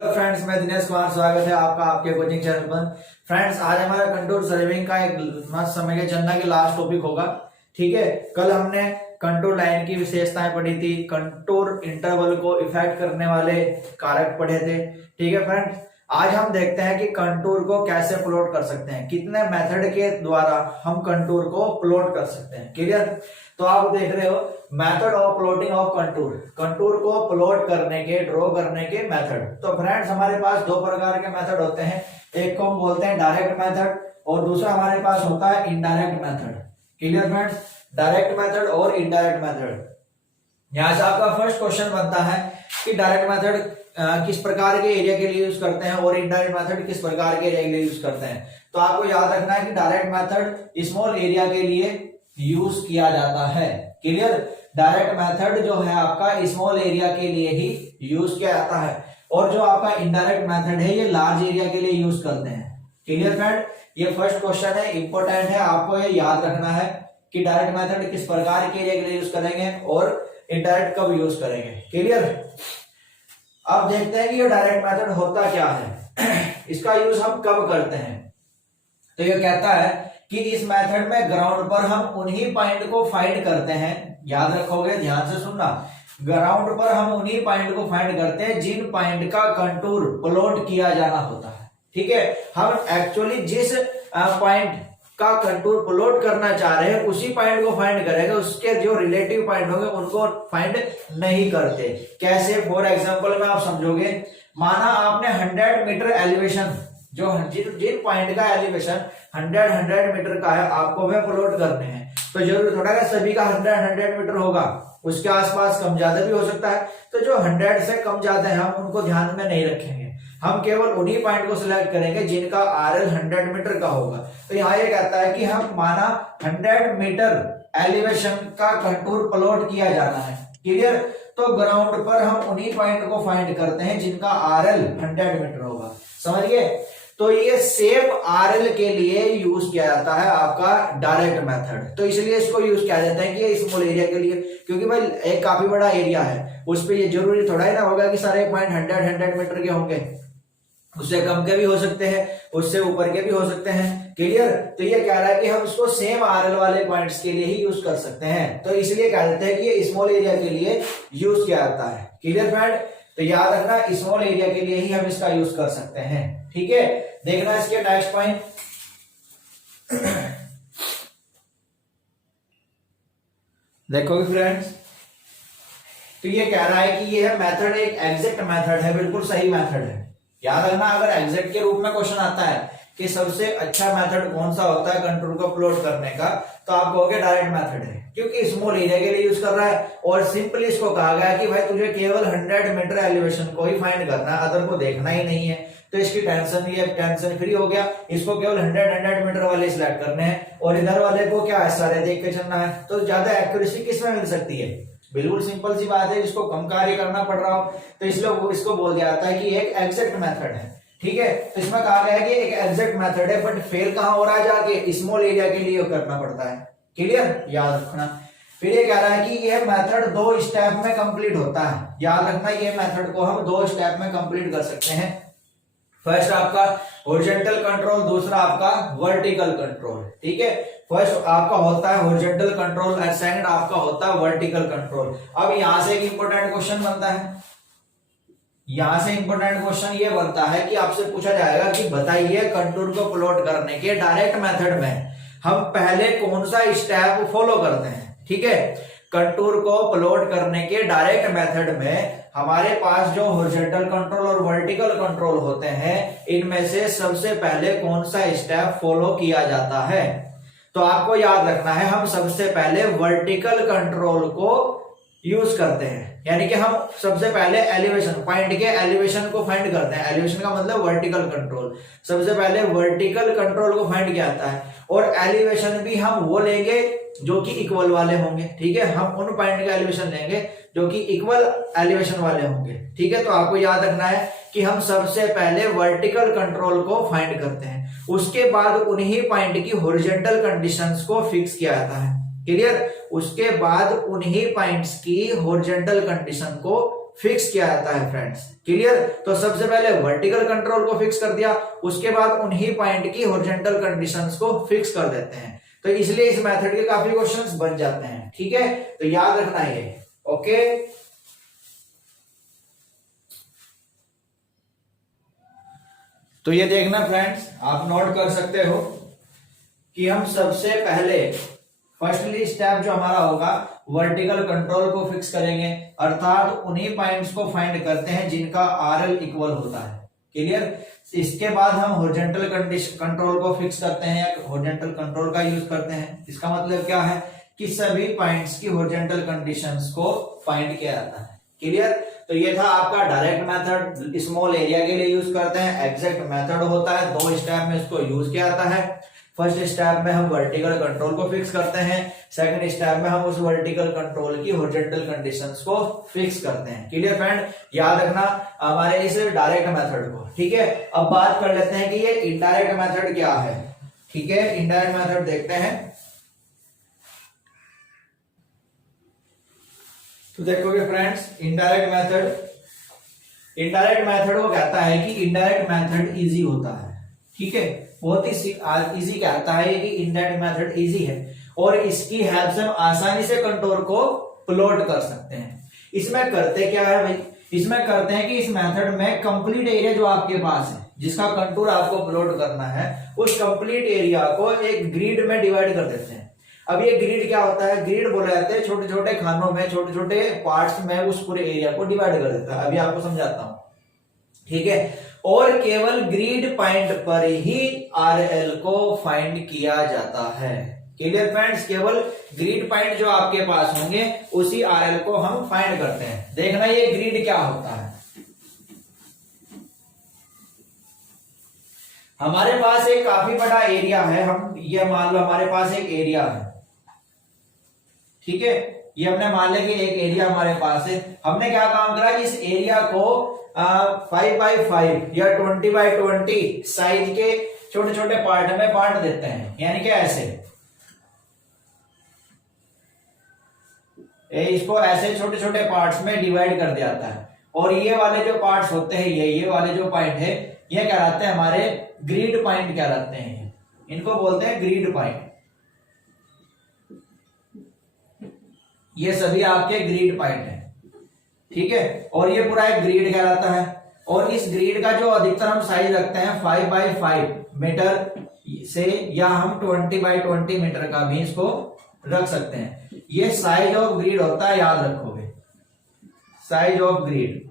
Friends, मैं दिनेश कुमार, स्वागत है आपका आपके कोचिंग चैनल पर। फ्रेंड्स, आज हमारा कंटूर सर्विंग का एक मस्त समझ चलना की लास्ट टॉपिक होगा। ठीक है, कल हमने कंटूर लाइन की विशेषताएं पढ़ी थी, कंटूर इंटरवल को इफेक्ट करने वाले कारक पढ़े थे। ठीक है फ्रेंड्स, आज हम देखते हैं कि कंटूर को कैसे प्लॉट कर सकते हैं, कितने मेथड के द्वारा हम कंटूर को प्लॉट कर सकते हैं। क्लियर? तो आप देख रहे हो method of plotting of contour, contour को प्लॉट करने के, ड्रॉ करने के मेथड। तो फ्रेंड्स, हमारे पास दो प्रकार के मेथड होते हैं, एक को हम बोलते हैं डायरेक्ट मेथड और दूसरा हमारे पास होता है indirect method. Clear friends? Direct method और इनडायरेक्ट मेथड। यहां से आपका फर्स्ट क्वेश्चन बनता है कि डायरेक्ट मेथड किस प्रकार के एरिया के लिए यूज करते हैं और इनडायरेक्ट मेथड किस प्रकार के एरिया के लिए यूज करते हैं। तो आपको याद रखना है कि डायरेक्ट मेथड स्मॉल एरिया के लिए यूज किया जाता है। क्लियर? डायरेक्ट मेथड जो है आपका स्मॉल एरिया के लिए ही यूज किया जाता है और जो आपका इनडायरेक्ट मेथड है ये लार्ज एरिया के लिए यूज करते हैं। Clear friend? ये फर्स्ट क्वेश्चन है, इंपॉर्टेंट है, आपको ये याद रखना है कि डायरेक्ट मेथड किस प्रकार के एरिया के लिए यूज करेंगे और इनडायरेक्ट कब यूज करेंगे। क्लियर? अब देखते हैं कि ये डायरेक्ट मेथड होता क्या है, इसका यूज हम कब करते हैं। तो ये कहता है कि इस मेथड में ग्राउंड पर हम उन्हीं पॉइंट को फाइंड करते हैं। याद रखोगे, ध्यान से सुनना, ग्राउंड पर हम उन्हीं पॉइंट को फाइंड करते हैं जिन पॉइंट का कंटूर प्लॉट किया जाना होता है। ठीक है, हम एक्चुअली जिस पॉइंट का कंटूर प्लॉट करना चाह रहे हैं उसी पॉइंट को फाइंड करेंगे, उसके जो रिलेटिव पॉइंट होंगे उनको फाइंड नहीं करते। कैसे? फॉर एग्जांपल में आप समझोगे, माना आपने 100 मीटर एलिवेशन, जो जिन पॉइंट का एलिवेशन 100 मीटर का है, आपको वह प्लॉट करने हैं। तो जरूर थोड़ा का सभी का 100 मीटर होगा, उसके आसपास कम ज्यादा भी हो सकता है। तो जो 100 से कम ज्यादा है हम उनको ध्यान में नहीं रखेंगे, हम केवल उन्हीं पॉइंट को सिलेक्ट करेंगे जिनका आरएल 100 मीटर का होगा। तो यहाँ ये कहता है कि हम माना 100 मीटर एलिवेशन का कंटूर प्लॉट किया जाना है। क्लियर? तो ग्राउंड पर हम उन्हीं पॉइंट को फाइंड करते हैं जिनका आरएल 100 मीटर होगा। समझिए? तो ये सेम आरएल के लिए यूज किया जाता है आपका डायरेक्ट मेथड। तो इसलिए इसको यूज किया जाता है कि ये स्मॉल एरिया के लिए, क्योंकि भाई एक काफी बड़ा एरिया है, उस पर ये जरूरी थोड़ा ही ना होगा कि सारे पॉइंट 100 मीटर के होंगे, उससे कम के भी हो सकते हैं, उससे ऊपर के भी हो सकते हैं। क्लियर? तो ये कह रहा है कि हम इसको सेम आरएल वाले पॉइंट्स के लिए ही यूज कर सकते हैं, तो इसलिए कह देते हैं कि ये स्मॉल एरिया के लिए यूज किया जाता है। Clear friend? तो याद रखना, स्मॉल एरिया के लिए ही हम इसका यूज कर सकते हैं। ठीक है, देखना इसके नेक्स्ट पॉइंट। देखोगे फ्रेंड्स, तो ये कह रहा है कि यह मेथड एक एग्जैक्ट मेथड है, बिल्कुल सही मेथड है। याद रखना, अगर एग्जैक्ट के रूप में क्वेश्चन आता है कि सबसे अच्छा मेथड कौन सा होता है कंटूर को प्लॉट करने का, तो आप कहोगे डायरेक्ट मेथड है, क्योंकि स्मॉल एरिया के लिए यूज कर रहा है और सिंपली इसको कहा गया कि भाई तुझे केवल 100 मीटर एलिवेशन को ही फाइंड करना है, अदर को देखना ही नहीं है। तो इसकी टेंशन, ये टेंशन फ्री हो गया, इसको केवल 100 मीटर वाले सिलेक्ट करने हैं और इधर वाले को क्या है, सारे देख के चलना है। तो ज्यादा एक्यूरेसी किसमें मिल सकती है? बिल्कुल सिंपल सी बात है, जिसको कम कार्य करना पड़ रहा हो, तो इसलिए इसको बोल दिया जाता है कि एक एग्जैक्ट मेथड है। ठीक है, तो इसमें कहा गया है कि एक एग्जैक्ट मेथड है, बट फेल कहां हो रहा है, जाके स्मॉल एरिया के लिए करना पड़ता है। क्लियर? याद रखना। फिर ये कह रहा है कि यह मेथड 2 स्टेप में कंप्लीट होता है। याद रखना, ये मेथड को हम 2 स्टेप में कंप्लीट कर सकते हैं। फर्स्ट आपका हॉरिजॉन्टल कंट्रोल, दूसरा आपका वर्टिकल कंट्रोल। ठीक है, फर्स्ट आपका होता है हॉरिजॉन्टल कंट्रोल और सेकंड आपका होता है वर्टिकल कंट्रोल। अब यहां से एक इंपॉर्टेंट क्वेश्चन बनता है, यहां से इंपॉर्टेंट क्वेश्चन ये बनता है कि आपसे पूछा जाएगा कि बताइए कंटूर को प्लॉट करने के डायरेक्ट मेथड में हम पहले कौन सा स्टेप फॉलो करते हैं। ठीक है, कंटूर को प्लॉट करने के डायरेक्ट मेथड में हमारे पास जो हॉरिजॉन्टल कंट्रोल और वर्टिकल कंट्रोल होते हैं, इनमें से सबसे पहले कौन सा स्टेप फॉलो किया जाता है। तो आपको याद रखना है, हम सबसे पहले वर्टिकल कंट्रोल को यूज करते हैं, यानी कि हम सबसे पहले एलिवेशन, पॉइंट के एलिवेशन को फाइंड करते हैं। एलिवेशन का मतलब वर्टिकल कंट्रोल, सबसे पहले वर्टिकल कंट्रोल को फाइंड किया जाता है और एलिवेशन भी हम वो लेंगे जो कि इक्वल वाले होंगे। ठीक है, हम उन पॉइंट का एलिवेशन लेंगे जो कि इक्वल एलिवेशन वाले होंगे। ठीक है, तो आपको याद रखना है कि हम सबसे पहले वर्टिकल कंट्रोल को फाइंड करते हैं, उसके बाद उन्हीं पॉइंट की हॉरिजॉन्टल कंडीशंस को फिक्स किया जाता है। क्लियर? उसके बाद उन्हीं पॉइंट्स की हॉरिजॉन्टल कंडीशन को फिक्स किया जाता है फ्रेंड्स। क्लियर? तो सबसे पहले वर्टिकल कंट्रोल को फिक्स कर दिया, उसके बाद उन्हीं पॉइंट की हॉरिजॉन्टल कंडीशंस को फिक्स कर देते हैं। तो इसलिए इस मेथड के काफी क्वेश्चंस बन जाते हैं। ठीक है, तो याद रखना ये। ओके, तो ये देखना फ्रेंड्स, आप नोट कर सकते हो कि हम सबसे पहले फर्स्टली स्टेप जो हमारा होगा वर्टिकल कंट्रोल को फिक्स करेंगे, अर्थात उन्हीं पॉइंट्स को फाइंड करते हैं जिनका आरएल इक्वल होता है। क्लियर? इसके बाद हम हॉरिजॉन्टल कंट्रोल को फिक्स करते हैं या हॉरिजॉन्टल कंट्रोल का यूज करते हैं। इसका मतलब क्या है कि सभी पॉइंट्स की हॉरिजॉन्टल कंडीशंस को फाइंड किया जाता है। क्लियर? तो ये था आपका डायरेक्ट मेथड, स्मॉल एरिया के लिए यूज करते हैं। एग्जैक्ट मेथड होता है, 2 स्टेप में इसको यूज किया जाता है। फर्स्ट स्टेप में हम वर्टिकल कंट्रोल को फिक्स करते हैं, सेकंड स्टेप में हम उस वर्टिकल कंट्रोल की हॉरिजॉन्टल कंडीशंस को फिक्स करते हैं। Clear friend? याद रखना हमारे इस डायरेक्ट मेथड को। ठीक है, अब बात कर लेते हैं कि ये इनडायरेक्ट मेथड क्या है। ठीक है, इनडायरेक्ट मेथड देखते हैं। तो देखोगे फ्रेंड्स, इनडायरेक्ट मेथड वो कहता है कि इनडायरेक्ट मेथड इजी होता है। ठीक है, बहुत ही इजी कहता है कि इनडायरेक्ट मेथड इजी है और इसकी हेल्प से हम आसानी से कंटूर को प्लॉट कर सकते हैं। इसमें करते क्या है भाई, इसमें करते हैं कि इस मेथड में कंप्लीट एरिया जो आपके पास है, जिसका कंटूर आपको प्लॉट करना है, उस कंप्लीट एरिया को एक ग्रिड में डिवाइड कर देते हैं। अब ये ग्रिड क्या होता है? ग्रिड बोला जाता है छोटे छोटे खानों में, छोटे छोटे पार्ट्स में उस पूरे एरिया को डिवाइड कर देता है। अभी आपको समझाता हूं। ठीक है, और केवल ग्रिड पॉइंट पर ही आरएल को फाइंड किया जाता है। Clear friends? केवल ग्रिड पॉइंट जो आपके पास होंगे उसी आरएल को हम फाइंड करते हैं। देखना ये ग्रिड क्या होता है। हमारे पास एक काफी बड़ा एरिया है, हम ये मान लो हमारे पास एक एरिया है। ठीक है, ये हमने मान लिया कि एक एरिया हमारे पास है। हमने क्या काम करा कि इस एरिया को 5x5 या 20x20 साइज के छोटे छोटे पार्ट में बांट देते हैं, यानी कि ऐसे इसको ऐसे छोटे छोटे पार्ट्स में डिवाइड कर दिया जाता है। और ये वाले जो पार्ट्स होते हैं, ये वाले जो पॉइंट है, ये कहलाते हैं हमारे ग्रिड पॉइंट कहलाते हैं। इनको बोलते हैं ग्रिड पॉइंट। ये सभी आपके ग्रिड पॉइंट है। ठीक है, और ये पूरा एक ग्रिड कहलाता है। और इस ग्रिड का जो अधिकतर हम साइज रखते हैं 5x5 मीटर से, या हम 20x20 मीटर का भी इसको रख सकते हैं। ये साइज ऑफ ग्रिड होता है, याद रखोगे, size of grid.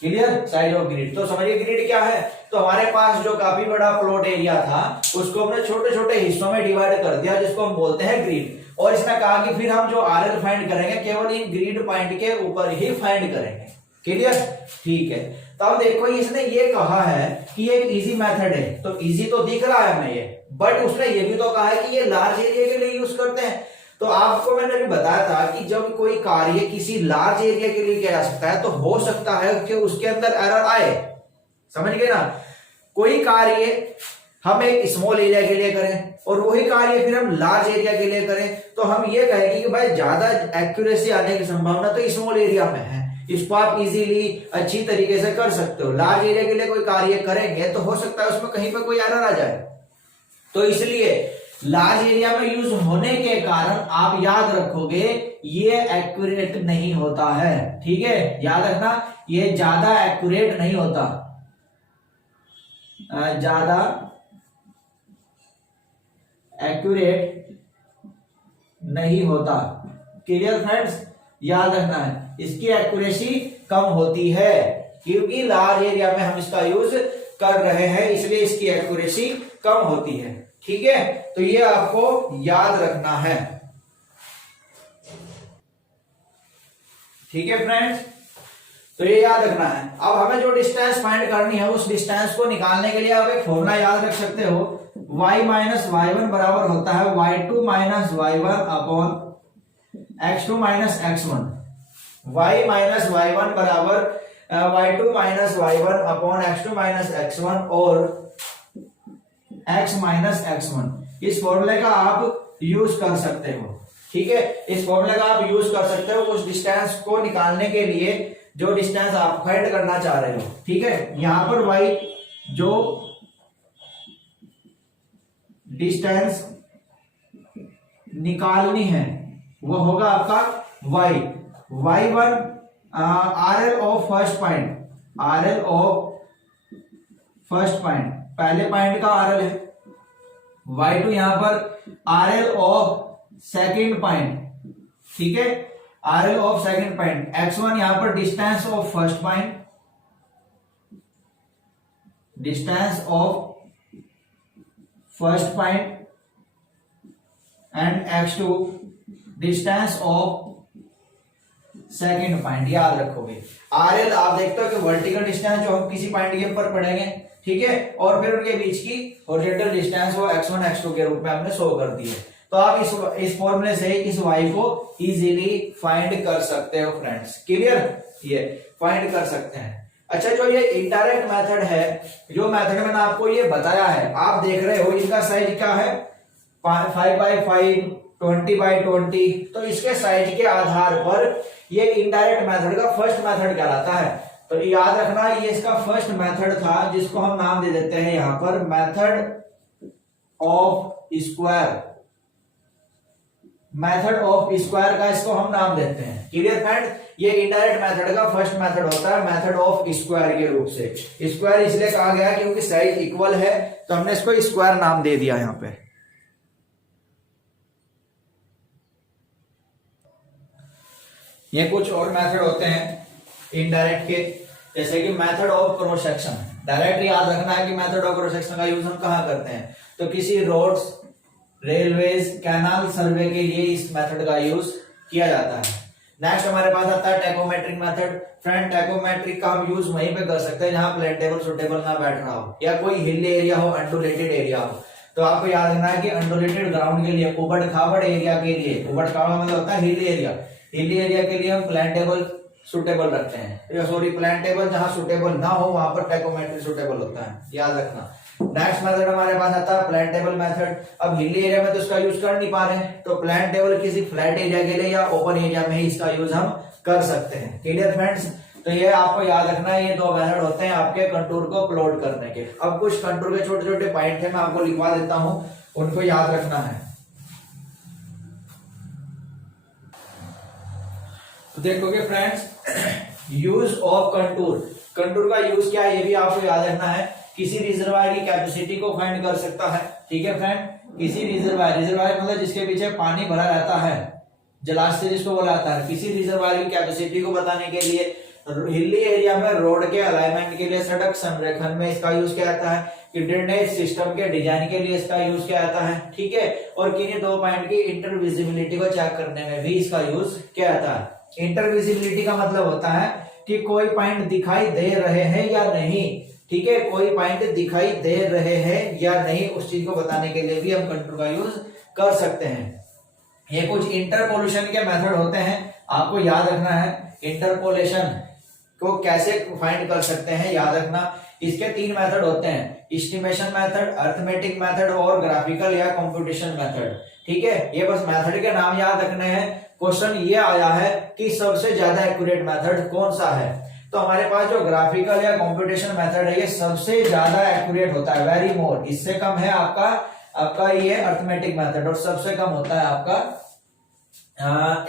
Clear? Size of grid. तो समझिए ग्रिड क्या है। तो हमारे पास जो काफी बड़ा प्लॉट एरिया था उसको हमने छोटे छोटे हिस्सों में डिवाइड कर दिया, जिसको हम बोलते हैं ग्रिड। और इसने कहा कि फिर हम जो आरएल फाइंड करेंगे केवल इन ग्रिड पॉइंट के ऊपर ही फाइंड करेंगे। क्लियर? ठीक है, तो अब देखो इसने ये कहा है कि ये एक इजी मेथड है, तो इजी तो दिख रहा है हमें ये, बट उसने ये भी तो कहा है कि ये लार्ज एरिया के लिए यूज करते हैं। तो आपको मैंने भी बताया था कि जब कोई कार्य किसी लार्ज एरिया के लिए किया जा सकता है तो हो सकता है कि उसके अंदर एरर आए। समझ गए ना? कोई कार्य हम एक स्मॉल एरिया के लिए करें और वही कार्य फिर हम लार्ज एरिया के लिए करें, तो हम ये कहेंगे कि भाई ज्यादा एक्यूरेसी आने की संभावना तो स्मॉल एरिया में है, इसको आप इजीली अच्छी तरीके से कर सकते हो। लार्ज एरिया के लिए कोई कार्य करेंगे तो हो सकता है उसमें कहीं पर कोई एरर आ जाए। तो इसलिए लार्ज एरिया में यूज होने के कारण आप याद रखोगे ये एक्यूरेट नहीं होता है। ठीक है, याद रखना ये ज्यादा एक्यूरेट नहीं होता, ज्यादा एक्यूरेट नहीं होता। Clear friends? याद रखना है इसकी एक्यूरेसी कम होती है, क्योंकि लार्ज एरिया में हम इसका यूज कर रहे हैं, इसलिए इसकी एक्यूरेसी कम होती है। ठीक है, तो ये आपको याद रखना है। ठीक है फ्रेंड्स, तो ये याद रखना है। अब हमें जो डिस्टेंस फाइंड करनी है उस डिस्टेंस को निकालने के लिए आप एक फॉर्मूला याद रख सकते हो, y माइनस y1 बराबर होता है y2 minus y1 upon x2 minus x1। y minus y1 बराबर y2 minus y1 upon x2 minus x1 और x माइनस x1। इस फॉर्मूले का आप यूज कर सकते हो। ठीक है, इस फॉर्मूले का आप यूज कर सकते हो उस डिस्टेंस को निकालने के लिए जो डिस्टेंस आप फाइंड करना चाह रहे हो, ठीक है। यहां पर y जो डिस्टेंस निकालनी है वो होगा आपका y1 RL of first point, RL of first point, पहले पॉइंट का RL है। y2 यहां पर RL ऑफ सेकंड पॉइंट, ठीक है, RL of second point. x1 यहां पर distance of first point, distance of first point, and x2 distance of second point. याद रखोगे RL आप देखते हो कि वर्टिकल डिस्टेंस जो हम किसी पॉइंट के ऊपर पढ़ेंगे, ठीक है, और फिर उनके बीच की हॉरिजॉन्टल डिस्टेंस वो x1 x2 के रूप में हमने शो कर दी है। तो आप इस फॉर्मूले से इस y को इजीली फाइंड कर सकते हो फ्रेंड्स। क्लियर, ये फाइंड कर सकते हैं। अच्छा, जो ये इनडायरेक्ट मेथड है, जो मेथड मैंने आपको ये बताया है, आप देख रहे हो इनका साइज क्या है 5x5, 20x20। तो इसके साइज के आधार पर ये इनडायरेक्ट मेथड का फर्स्ट मेथड कहलाता है। तो याद रखना ये इसका फर्स्ट मेथड था, जिसको हम नाम दे देते हैं यहां पर method of square, method of square का इसको हम नाम देते हैं। क्लियर फ्रेंड, ये इनडायरेक्ट मेथड का फर्स्ट मेथड होता है मेथड ऑफ स्क्वायर के रूप से। स्क्वायर इसलिए कहा गया क्योंकि साइज इक्वल है, तो हमने इसको स्क्वायर नाम दे दिया यहां पे। ये कुछ और मेथड होते हैं इनडायरेक्ट के, जैसे कि method of cross section. Direct याद रखना है कि मेथड ऑफ क्रॉस सेक्शन का यूज हम कहां करते हैं, तो किसी रोड्स, रेलवेज, कैनाल सर्वे के लिए इस मेथड का यूज किया जाता है। नेक्स्ट हमारे पास आता है टैकोमेट्रिक मेथड। फ्रेंड, टैकोमेट्रिक का हम यूज वहीं पे कर सकते हैं जहां प्लेन टेबल सुटेबल ना बैठ रहा हो या कोई हिल एरिया हो, अनडुलेटेड एरिया हो। तो आपको याद रखना है कि अनडुलेटेड ग्राउंड के लिए, उबड़ खाबड़ एरिया के लिए, उबड़ खाबड़ मतलब होता है हिल एरिया, हिल एरिया के लिए हम प्लेन टेबल सुटेबल रखते हैं, सॉरी प्लेन टेबल जहां सुटेबल ना हो वहां पर टैकोमेट्रिक सुटेबल होता है, याद रखना। नेक्स्ट मेथड हमारे पास आता है प्लेन टेबल मेथड। अब हिल एरिया में तो इसका यूज कर नहीं पा रहे हैं, तो प्लेन टेबल किसी फ्लैट एरिया के लिए या ओपन एरिया में ही इसका यूज हम कर सकते हैं। क्लियर फ्रेंड्स, तो ये आपको याद रखना है, ये दो मेथड होते हैं आपके कंटूर को प्लॉट करने के। अब कुछ कंटूर के छोटे छोटे पॉइंट है, मैं आपको लिखवा देता हूं, उनको याद रखना है। तो देखोगे friends, use of contour, contour का यूज क्या है ये भी आपको याद रखना है। किसी रिजर्वायर की कैपेसिटी को फाइंड कर सकता है, ठीक है फ्रेंड। किसी रिजर्वायर, रिजर्वायर मतलब जिसके पीछे पानी भरा रहता है, जलाशय जिसको बोला जाता है। किसी रिजर्वायर की कैपेसिटी को बताने के लिए, हिली एरिया में रोड के अलाइनमेंट के लिए, सड़क संरेखन में इसका यूज किया जाता है, कि ड्रेनेज सिस्टम के डिजाइन के लिए इसका यूज किया जाता है, ठीक है। और किन्हीं दो पॉइंट की इंटरविजिबिलिटी को चेक करने में भी इसका यूज किया जाता है। इंटरविजिबिलिटी का मतलब होता है कि कोई पॉइंट दिखाई दे रहे हैं या नहीं, ठीक है, कोई पॉइंट दिखाई दे रहे हैं या नहीं, उस चीज को बताने के लिए भी हम कंटूर का यूज कर सकते हैं। ये कुछ इंटरपोलेशन के मेथड होते हैं, आपको याद रखना है। इंटरपोलेशन को कैसे फाइंड कर सकते हैं, याद रखना। इसके तीन मेथड होते हैं, एस्टिमेशन मेथड, अरिथमेटिक मेथड और ग्राफिकल या कंप्यूटेशन मेथड, ठीक है। ये बस मेथड के नाम याद रखने हैं। क्वेश्चन ये आया है कि सबसे ज्यादा एक्यूरेट मेथड कौन सा है, तो हमारे पास जो ग्राफिकल या कंप्यूटेशन मेथड है ये सबसे ज्यादा एक्यूरेट होता है, वेरी मोर। इससे कम है आपका ये अरिथमेटिक मेथड, और सबसे कम होता है आपका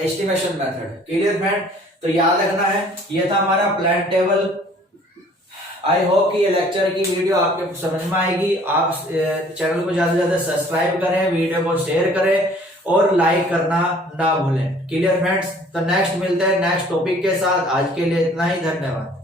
एस्टिमेशन मेथड। क्लियर फ्रेंड, तो याद रखना है। ये था हमारा प्लान टेबल। आई होप कि ये लेक्चर की वीडियो आपके समझ में आएगी। आप चैनल को ज्यादा से ज्यादा सब्सक्राइब करें, वीडियो को शेयर करें और लाइक करना ना भूलें। क्लियर फ्रेंड्स, तो नेक्स्ट मिलते हैं नेक्स्ट टॉपिक के साथ। आज के लिए इतना ही, धन्यवाद।